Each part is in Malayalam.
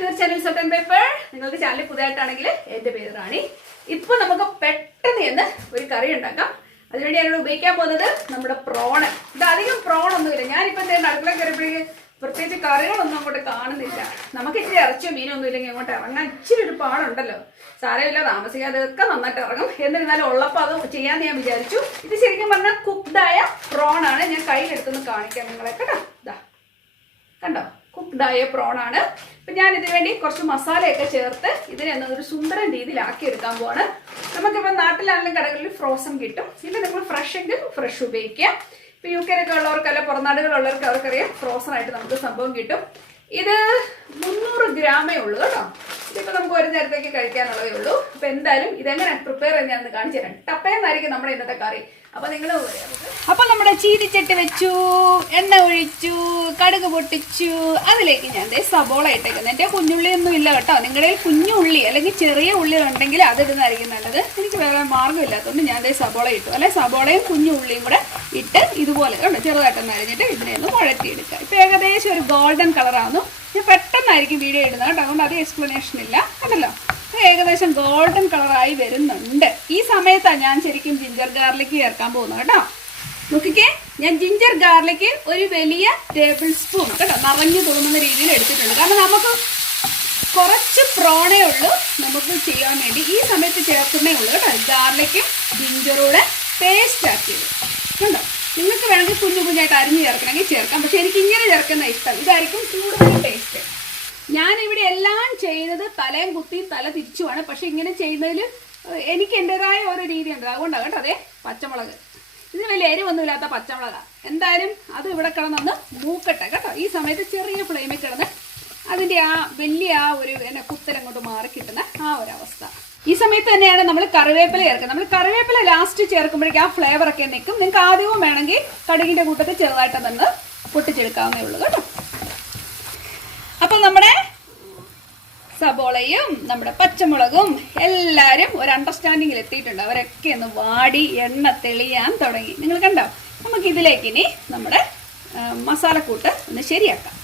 To your channel salt and pepper. നിങ്ങൾക്ക് ചാനൽ പുതിയതായിട്ടാണെങ്കിൽ എന്റെ പേര് റാണി. ഇപ്പൊ നമുക്ക് പെട്ടെന്ന് ഒരു കറി ഉണ്ടാക്കാം. അതിനുവേണ്ടി ഞാനിവിടെ ഉപയോഗിക്കാൻ പോകുന്നത് നമ്മുടെ പ്രോണ്. ഇത് അധികം പ്രോണൊന്നുമില്ല. ഞാനിപ്പോ എന്തായാലും അടുക്കള കയറിയപ്പോഴേക്ക് പ്രത്യേകിച്ച് കറികളൊന്നും അങ്ങോട്ട് കാണുന്നില്ല. നമുക്ക് ഇച്ചിരി ഇറച്ചിയോ മീനോ ഒന്നും ഇല്ലെങ്കിൽ അങ്ങോട്ട് ഇറങ്ങാൻ ഇച്ചിരി ഒരു പാടുണ്ടല്ലോ. സാരമില്ല, താമസിക്കാതെ ഒക്കെ നന്നായിട്ട് ഇറങ്ങും. എന്നിരുന്നാലും ഉള്ളപ്പോൾ അത് ചെയ്യാന്ന് ഞാൻ വിചാരിച്ചു. ഇത് ശരിക്കും പറഞ്ഞാൽ കുക്ക്ഡായ പ്രോണാണ്. ഞാൻ കയ്യിലെടുത്തൊന്ന് കാണിക്കാം നിങ്ങളെ. കേട്ടോ, ഇതാ കണ്ടോ, കുക്ക്ഡായ പ്രോണാണ്. അപ്പം ഞാൻ ഇതിനു വേണ്ടി കുറച്ച് മസാലയൊക്കെ ചേർത്ത് ഇതിനെ ഒരു സുന്ദരൻ രീതിയിലാക്കി എടുക്കാൻ പോവാണ്. നമുക്കിപ്പോൾ നാട്ടിലാണെങ്കിലും കടകളിൽ ഫ്രോസൺ കിട്ടും. ഇല്ല നിങ്ങൾ ഫ്രഷ് എങ്കിൽ ഫ്രഷ് ഉപയോഗിക്കാം. ഇപ്പോൾ യു കെയിലൊക്കെ ഉള്ളവർക്കല്ല, പുറനാടുകളുള്ളവർക്ക് അവർക്കറിയാം ഫ്രോസൺ ആയിട്ട് നമുക്ക് സംഭവം കിട്ടും. ഇത് 300 ഗ്രാമേ ഉള്ളൂ കേട്ടോ. ഇതിപ്പോൾ നമുക്ക് ഒരു നേരത്തേക്ക് കഴിക്കാനുള്ളതേ ഉള്ളൂ. അപ്പോൾ എന്തായാലും ഇതെങ്ങനെ പ്രിപ്പയർ ചെയ്യാൻ ഞാനൊന്ന് കാണിച്ചു തരാം. ടപ്പയെന്നായിരിക്കും നമ്മുടെ ഇന്നത്തെ കറി. അപ്പോൾ നിങ്ങൾ അപ്പോൾ നമ്മുടെ ചീനിച്ചട്ടി വെച്ചു, എണ്ണ ഒഴിച്ചു, കടുക് പൊട്ടിച്ചു. അതിലേക്ക് ഞാൻ സബോള ഇട്ടേക്കുന്നത്. എൻ്റെ കുഞ്ഞുള്ളിയൊന്നും ഇല്ല കേട്ടോ. നിങ്ങളുടെ കുഞ്ഞു ഉള്ളി അല്ലെങ്കിൽ ചെറിയ ഉള്ളി ഉണ്ടെങ്കിൽ അതിടുന്നതായിരിക്കും നല്ലത്. എനിക്ക് വേറെ മാർഗ്ഗമില്ലാത്തതുകൊണ്ട് ഞാൻ സബോള ഇട്ടു. അല്ലെ സബോളയും കുഞ്ഞു ഉള്ളിയും കൂടെ ഇട്ട് ഇതുപോലെ ചെറുതായിട്ടൊന്ന് അരിഞ്ഞിട്ട് ഇതിനെ ഒന്ന് വഴറ്റിയെടുക്കുക. ഇപ്പം ഏകദേശം ഒരു ഗോൾഡൻ കളറാകുന്നു. ഞാൻ പെട്ടെന്നായിരിക്കും വീഡിയോ ഇടുന്നത് കേട്ടോ, അതുകൊണ്ട് അത് എക്സ്പ്ലനേഷൻ ഇല്ല. കണ്ടല്ലോ, ഏകദേശം ഗോൾഡൻ കളറായി വരുന്നുണ്ട്. ഈ സമയത്താണ് ഞാൻ ശരിക്കും ജിഞ്ചർ ഗാർലിക് ചേർക്കാൻ പോകുന്നത് കേട്ടോ. നോക്കിക്കേ, ഞാൻ ജിഞ്ചർ ഗാർലിക് ഒരു വലിയ ടേബിൾ സ്പൂൺ കേട്ടോ നിറഞ്ഞു തോന്നുന്ന രീതിയിൽ എടുത്തിട്ടുണ്ട്. കാരണം നമുക്ക് കുറച്ച് പ്രോണേ ഉള്ളൂ നമുക്ക് ചെയ്യാൻ വേണ്ടി. ഈ സമയത്ത് ചേർക്കുന്നേ ഉള്ളൂ കേട്ടോ. ഗാർലിക്കും ജിഞ്ചറൂടെ പേസ്റ്റ് ആക്കിയത് കണ്ടോ. നിങ്ങൾക്ക് വേണമെങ്കിൽ കുഞ്ഞായിട്ട് അരിഞ്ഞ് ചേർക്കണമെങ്കിൽ ചേർക്കാം. പക്ഷെ എനിക്ക് ഇങ്ങനെ ചേർക്കുന്ന ഇഷ്ടം. ഇതായിരിക്കും കൂടുതൽ ടേസ്റ്റ്. ഞാനിവിടെ എല്ലാം ചെയ്യുന്നത് തലയും കുത്തിയും തല തിരിച്ചുമാണ്. പക്ഷെ ഇങ്ങനെ ചെയ്യുന്നതിൽ എനിക്ക് എൻ്റെതായ ഒരു രീതി ഉണ്ട്. അതുകൊണ്ടാണ് കേട്ടോ. അതെ, പച്ചമുളക്, ഇതിന് വലിയ എരിവൊന്നുമില്ലാത്ത പച്ചമുളകാണ്. എന്തായാലും അത് ഇവിടെ കിടന്നൊന്ന് മൂക്കട്ടെ കേട്ടോ. ഈ സമയത്ത് ചെറിയ ഫ്ലെയിമിൽ കിടന്ന് അതിൻ്റെ ആ വലിയ ഒരു കുത്തലങ്ങോട്ട് മാറി കിട്ടുന്ന ആ ഒരവസ്ഥ. ഈ സമയത്ത് തന്നെയാണ് നമ്മൾ കറിവേപ്പില ചേർക്കുന്നത്. നമ്മൾ കറിവേപ്പില ലാസ്റ്റ് ചേർക്കുമ്പോഴേക്കും ആ ഫ്ലേവറൊക്കെ നിൽക്കും. നിങ്ങൾക്ക് ആദ്യവും വേണമെങ്കിൽ കടുകിൻ്റെ കൂട്ടത്തിൽ ചെറുതായിട്ട് നിന്ന് പൊട്ടിച്ചെടുക്കാവുന്നേ ഉള്ളൂ കേട്ടോ. അപ്പം നമ്മുടെ സബോളയും നമ്മുടെ പച്ചമുളകും എല്ലാവരും ഒരു അണ്ടർസ്റ്റാൻഡിങ്ങിൽ എത്തിയിട്ടുണ്ട്. അവരൊക്കെ ഒന്ന് വാടി എണ്ണ തെളിയാൻ തുടങ്ങി. നിങ്ങൾ കണ്ടോ? നമുക്ക് ഇതിലേക്ക് ഇനി നമ്മുടെ മസാലക്കൂട്ട് ഒന്ന് ശരിയാക്കാം.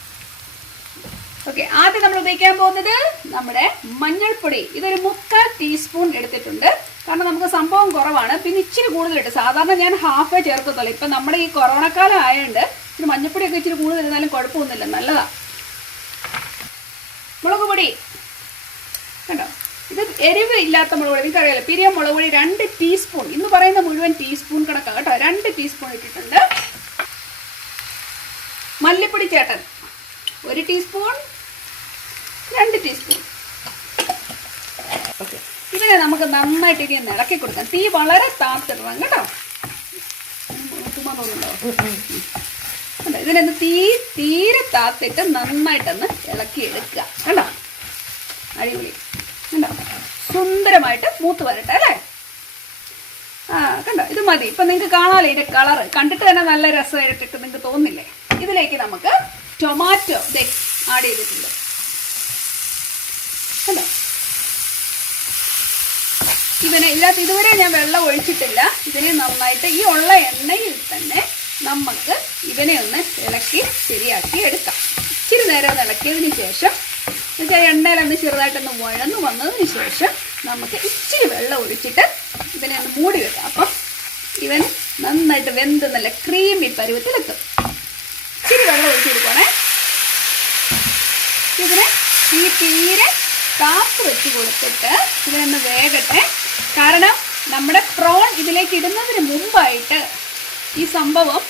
ഓക്കെ, ആദ്യം നമ്മൾ ഉപയോഗിക്കാൻ പോകുന്നത് നമ്മുടെ മഞ്ഞൾപ്പൊടി. ഇതൊരു 3/4 ടീസ്പൂൺ എടുത്തിട്ടുണ്ട്. കാരണം നമുക്ക് സംഭവം കുറവാണ്. പിന്നെ ഇച്ചിരി കൂടുതലിട്ട്, സാധാരണ ഞാൻ ഹാഫേ ചേർക്കത്തുള്ളൂ. ഇപ്പം നമ്മുടെ ഈ കൊറോണ കാലം ആയതുകൊണ്ട് ഇച്ചിരി മഞ്ഞൾപ്പൊടിയൊക്കെ ഇച്ചിരി കൂടുതൽ ഇരുന്നാലും കുഴപ്പമൊന്നുമില്ല, നല്ലതാണ്. മുളക് പൊടി കണ്ടോ, ഇത് എരിവ് ഇല്ലാത്ത മുളക് പൊടി. എനിക്കറിയാലോ, പിരിയ മുളക് പൊടി 2 ടീസ്പൂൺ. ഇന്ന് പറയുന്ന മുഴുവൻ ടീസ്പൂൺ കണക്കാണ് കേട്ടോ. 2 ടീസ്പൂൺ ഇട്ടിട്ടുണ്ട്. മല്ലിപ്പൊടി ചേട്ടൻ 1 ടീസ്പൂൺ, 2 ടീസ്പൂൺ. ഓക്കെ, ഇതിനെ നമുക്ക് നന്നായിട്ട് ഇനി ഇളക്കി കൊടുക്കാം. തീ വളരെ താത്തിടണം കേട്ടോ. ഇതിനൊന്ന് തീരെ താത്തിട്ട് നന്നായിട്ടൊന്ന് ഇളക്കി എടുക്കുക കണ്ടോ. അടിപൊളി കണ്ടോ, സുന്ദരമായിട്ട് മൂത്ത് വരട്ടെ അല്ലേ. കണ്ടോ, ഇത് മതി. ഇപ്പം നിങ്ങൾക്ക് കാണാമല്ലോ ഇതിൻ്റെ കളറ് കണ്ടിട്ട് തന്നെ നല്ല രസമായിട്ടിട്ട് നിങ്ങൾക്ക് തോന്നില്ലേ. ഇതിലേക്ക് നമുക്ക് ടൊമാറ്റോ ആഡ് ചെയ്തിട്ടുണ്ട് കണ്ടോ. ഇതുവരെ ഞാൻ വെള്ളം ഒഴിച്ചിട്ടില്ല. ഇതിനെ നന്നായിട്ട് ഈ ഉള്ള എണ്ണയിൽ തന്നെ നമുക്ക് ഇവനെ ഒന്ന് ഇളക്കി ശരിയാക്കി എടുക്കാം. ഇച്ചിരി നേരം ഒന്ന് ഇളക്കിയതിന് ശേഷം എന്നുവെച്ചാൽ എണ്ണയിലൊന്ന് ചെറുതായിട്ടൊന്ന് വഴന്നു വന്നതിന് ശേഷം നമുക്ക് ഇച്ചിരി വെള്ളം ഒഴിച്ചിട്ട് ഇതിനെ ഒന്ന് മൂടി വെക്കാം. അപ്പം ഇവൻ നന്നായിട്ട് വെന്ത് നല്ല ക്രീമി പരുവത്തിലെത്തും. ഇച്ചിരി വെള്ളം ഒഴിച്ചെടുക്കണേ. ഇതിനെ തീരെ കാപ്പ് വെച്ച് കൊടുത്തിട്ട് ഇതിനൊന്ന് വേകട്ടെ. കാരണം നമ്മുടെ പ്രോൺ ഇതിലേക്ക് ഇടുന്നതിന് മുമ്പായിട്ട് ഈ സംഭവം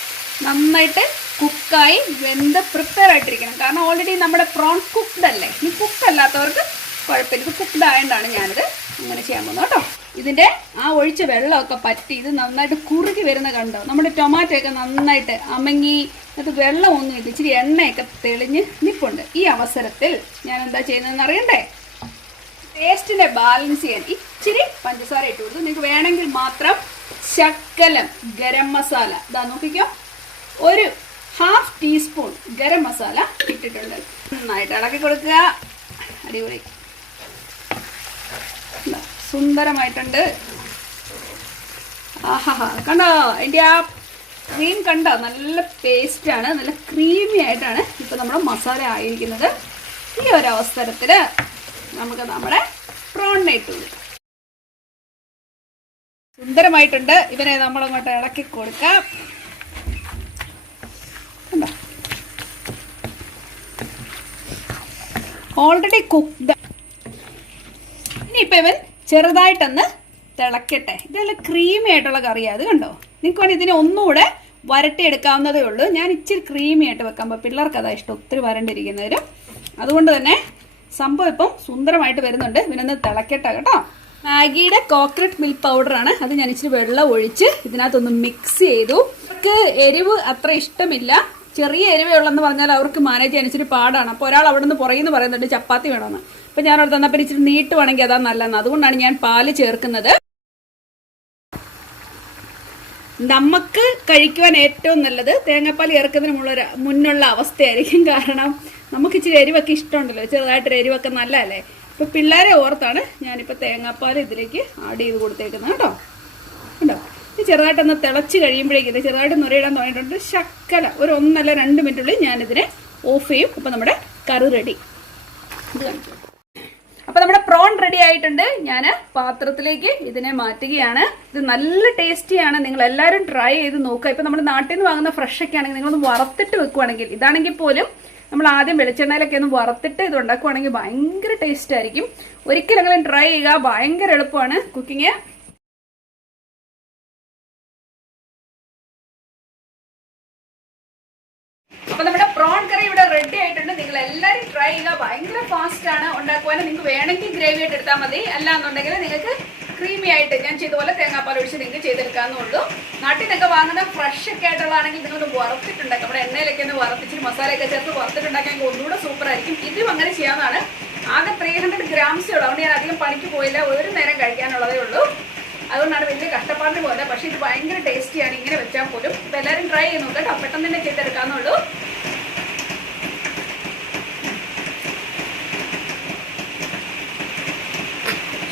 നന്നായിട്ട് കുക്കായി വെന്ത് പ്രിപ്പയർ ആയിട്ടിരിക്കണം. കാരണം ഓൾറെഡി നമ്മുടെ പ്രോൺ കുക്ക്ഡ് അല്ലേ. ഈ കുക്കല്ലാത്തവർക്ക് കുഴപ്പമില്ല. ഇത് കുക്ക്ഡ് ആയതുകൊണ്ടാണ് ഞാനിത് ഇങ്ങനെ ചെയ്യാൻ പോകുന്നത് കേട്ടോ. ഇതിൻ്റെ ആ ഒഴിച്ച വെള്ളമൊക്കെ പറ്റി ഇത് നന്നായിട്ട് കുറുകി വരുന്ന കണ്ടോ. നമ്മുടെ ടൊമാറ്റോ ഒക്കെ നന്നായിട്ട് അമങ്ങി അത് വെള്ളമൊന്നുമില്ല, ഇച്ചിരി എണ്ണയൊക്കെ തെളിഞ്ഞ് നിൽപ്പുണ്ട്. ഈ അവസരത്തിൽ ഞാൻ എന്താ ചെയ്യുന്നതെന്ന് അറിയണ്ടേ. ടേസ്റ്റിനെ ബാലൻസ് ചെയ്യാൻ ഇച്ചിരി പഞ്ചസാര ഇട്ട് കൊടുത്തു. നിങ്ങൾക്ക് വേണമെങ്കിൽ മാത്രം ശകലം ഗരം മസാല, ഇതാ നോക്കിക്കോ, ഒരു 1/2 ടീസ്പൂൺ ഗരം മസാല ഇട്ടിട്ടുണ്ട്. നന്നായിട്ട് ഇളക്കി കൊടുക്കുക. അടിപൊളി, സുന്ദരമായിട്ടുണ്ട്. ആഹാ, കണ്ടോ അതിൻ്റെ ആ ക്രീം കണ്ടോ, നല്ല പേസ്റ്റാണ്, നല്ല ക്രീമി ആയിട്ടാണ് ഇപ്പം നമ്മുടെ മസാല ആയിരിക്കുന്നത്. ഈ ഒരു അവസരത്തിൽ നമുക്ക് നമ്മുടെ പ്രോണിനെ ഇട്ടു സുന്ദരമായിട്ടുണ്ട്. ഇവനെ നമ്മളങ്ങോട്ട് ഇളക്കി കൊടുക്കാം. Already cooked. ഇനിയിപ്പോൾ ഇവൻ ചെറുതായിട്ടൊന്ന് തിളക്കട്ടെ. ഇതെല്ലാം ക്രീമി ആയിട്ടുള്ള കറിയാണ്. അത് കണ്ടോ, നിങ്ങൾക്ക് വേണ്ടി ഇതിനെ ഒന്നുകൂടെ വരട്ടിയെടുക്കാവുന്നതേ ഉള്ളൂ. ഞാൻ ഇച്ചിരി ക്രീമി ആയിട്ട് വെക്കുമ്പോൾ പിള്ളേർക്ക് അതാ ഇഷ്ടം, ഒത്തിരി വരണ്ടിരിക്കുന്നവരും. അതുകൊണ്ട് തന്നെ സംഭവം ഇപ്പം സുന്ദരമായിട്ട് വരുന്നുണ്ട്. ഇവനൊന്ന് തിളക്കട്ടെ കേട്ടോ. മാഗിയുടെ കോക്കനട്ട് മിൽക്ക് പൗഡറാണ്. അത് ഞാൻ ഇച്ചിരി വെള്ളം ഒഴിച്ച് ഇതിനകത്തൊന്ന് മിക്സ് ചെയ്തു. അവർക്ക് എരിവ് അത്ര ഇഷ്ടമില്ല, ചെറിയ എരിവേ ഉള്ളെന്ന് പറഞ്ഞാൽ അവർക്ക് മാനേജ് ചെയ്യാൻ ഇച്ചിരി പാടാണ്. അപ്പോൾ ഒരാൾ അവിടെ നിന്ന് പുറകിൽ നിന്ന് പറയുന്നുണ്ട് ചപ്പാത്തി വേണമെന്ന്. അപ്പോൾ ഞാൻ അവിടെ തന്നപ്പോൾ ഇച്ചിരി നീട്ടുവാണെങ്കിൽ അതാ നല്ലതെന്ന്. അതുകൊണ്ടാണ് ഞാൻ പാല് ചേർക്കുന്നത്. നമുക്ക് കഴിക്കുവാൻ ഏറ്റവും നല്ലത് തേങ്ങാപ്പാൽ ചേർക്കുന്നതിന് മുന്നുള്ള അവസ്ഥയായിരിക്കും. കാരണം നമുക്ക് ഇച്ചിരി എരിവൊക്കെ ഇഷ്ടമുണ്ടല്ലോ, ചെറുതായിട്ടൊരു എരിവൊക്കെ നല്ലതല്ലേ. ഇപ്പോൾ പിള്ളേരെ ഓർത്താണ് ഞാനിപ്പോൾ തേങ്ങാപ്പാൽ ഇതിലേക്ക് ആഡ് ചെയ്ത് കൊടുത്തേക്കുന്നത് കേട്ടോ. ഉണ്ടോ, ഇത് ചെറുതായിട്ടൊന്ന് തിളച്ച് കഴിയുമ്പോഴേക്കും ഇത് ചെറുതായിട്ട് നുരയിടാൻ തുടങ്ങിയിട്ടുണ്ട്. ശക്കല ഒരു 1 അല്ല 2 മിനിറ്റുള്ളിൽ ഞാനിതിനെ ഓഫ് ചെയ്യും. അപ്പോൾ നമ്മുടെ കറി റെഡി. ഇത് കാണിക്കും. അപ്പോൾ നമ്മുടെ പ്രോൺ റെഡി ആയിട്ടുണ്ട്. ഞാൻ പാത്രത്തിലേക്ക് ഇതിനെ മാറ്റുകയാണ്. ഇത് നല്ല ടേസ്റ്റിയാണ്. നിങ്ങൾ എല്ലാവരും ട്രൈ ചെയ്ത് നോക്കുക. ഇപ്പം നമ്മുടെ നാട്ടിൽ നിന്ന് വാങ്ങുന്ന ഫ്രഷ് ഒക്കെ ആണെങ്കിൽ നിങ്ങളൊന്ന് വറുത്തിട്ട് വെക്കുവാണെങ്കിൽ, ഇതാണെങ്കിൽ പോലും നമ്മൾ ആദ്യം വെളിച്ചെണ്ണയിലൊക്കെ ഒന്ന് വറുത്തിട്ട് ഇത് ഉണ്ടാക്കുവാണെങ്കിൽ ഭയങ്കര ടേസ്റ്റ് ആയിരിക്കും. ഒരിക്കലെങ്കിലും ട്രൈ ചെയ്യുക. ഭയങ്കര എളുപ്പമാണ് കുക്കിങ്. അപ്പൊ നമ്മുടെ പ്രോൺ കറി ഇവിടെ റെഡി ആയിട്ടുണ്ട്. നിങ്ങൾ എല്ലാവരും ട്രൈ ചെയ്യുക. ഭയങ്കര ഫാസ്റ്റ് ആണ് ഉണ്ടാക്കുവാൻ. നിങ്ങൾക്ക് വേണമെങ്കിൽ ഗ്രേവി ആയിട്ട് എടുത്താൽ മതി. അല്ല എന്നുണ്ടെങ്കിൽ നിങ്ങൾക്ക് ക്രീമി ആയിട്ട് ഞാൻ ചെയ്തപോലെ തേങ്ങാപ്പാൽ ഒഴിച്ച് നിങ്ങൾക്ക് ചെയ്തെടുക്കാവുന്നുള്ളൂ. നാട്ടിൽ നിന്നൊക്കെ വാങ്ങുന്ന ഫ്രഷ് ഒക്കെ ആയിട്ടുള്ളതാണെങ്കിൽ നിങ്ങളൊന്ന് വറുത്തിട്ടുണ്ടാക്കാം. നമ്മുടെ എണ്ണയിലൊക്കെ ഒന്ന് വറുത്തിച്ച് മസാലയൊക്കെ ചേർത്ത് വറുത്തിട്ടുണ്ടാക്കാൻ ഒന്നുകൂടെ സൂപ്പർ ആയിരിക്കും. ഇതും അങ്ങനെ ചെയ്യാവുന്നതാണ്. ആകെ 300 ഗ്രാംസേ ഉള്ളൂ. അതുകൊണ്ട് ഞാൻ അധികം പണിക്ക് പോയില്ല. ഒരു നേരം കഴിക്കാനുള്ളതേ ഉള്ളൂ. അതുകൊണ്ടാണ് വലിയ കഷ്ടപ്പാടിന് പോലെ. പക്ഷേ ഇത് ഭയങ്കര ടേസ്റ്റിയാണ് ഇങ്ങനെ വെച്ചാൽ പോലും. ഇപ്പം എല്ലാവരും ട്രൈ ചെയ്യുന്നു കേട്ടോ. പെട്ടെന്ന് തന്നെ ചെയ്തെടുക്കാവുന്നുള്ളൂ.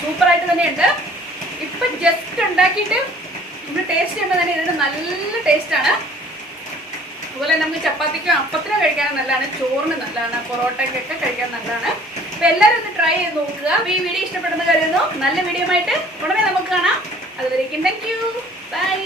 സൂപ്പറായിട്ട് തന്നെയുണ്ട്. ഇപ്പം ജസ്റ്റ് ഉണ്ടാക്കിയിട്ട് നമ്മൾ ടേസ്റ്റ് ചെയ്യുമ്പോൾ തന്നെ ഇതിന് നല്ല ടേസ്റ്റാണ്. അതുപോലെ നമുക്ക് ചപ്പാത്തിക്കോ അപ്പത്തിനോ കഴിക്കാൻ നല്ലതാണ്, ചോറിന് നല്ലതാണ്, പൊറോട്ടയ്ക്കൊക്കെ കഴിക്കാൻ നല്ലതാണ്. അപ്പോൾ എല്ലാവരും ഒന്ന് ട്രൈ ചെയ്ത് നോക്കുക. ഈ വീഡിയോ ഇഷ്ടപ്പെടുന്ന കരുതുന്നു. നല്ല വീഡിയോ ആയിട്ട് ഉടനെ നമുക്ക് കാണാം. അതുവരേക്കും താങ്ക് യു, ബൈ.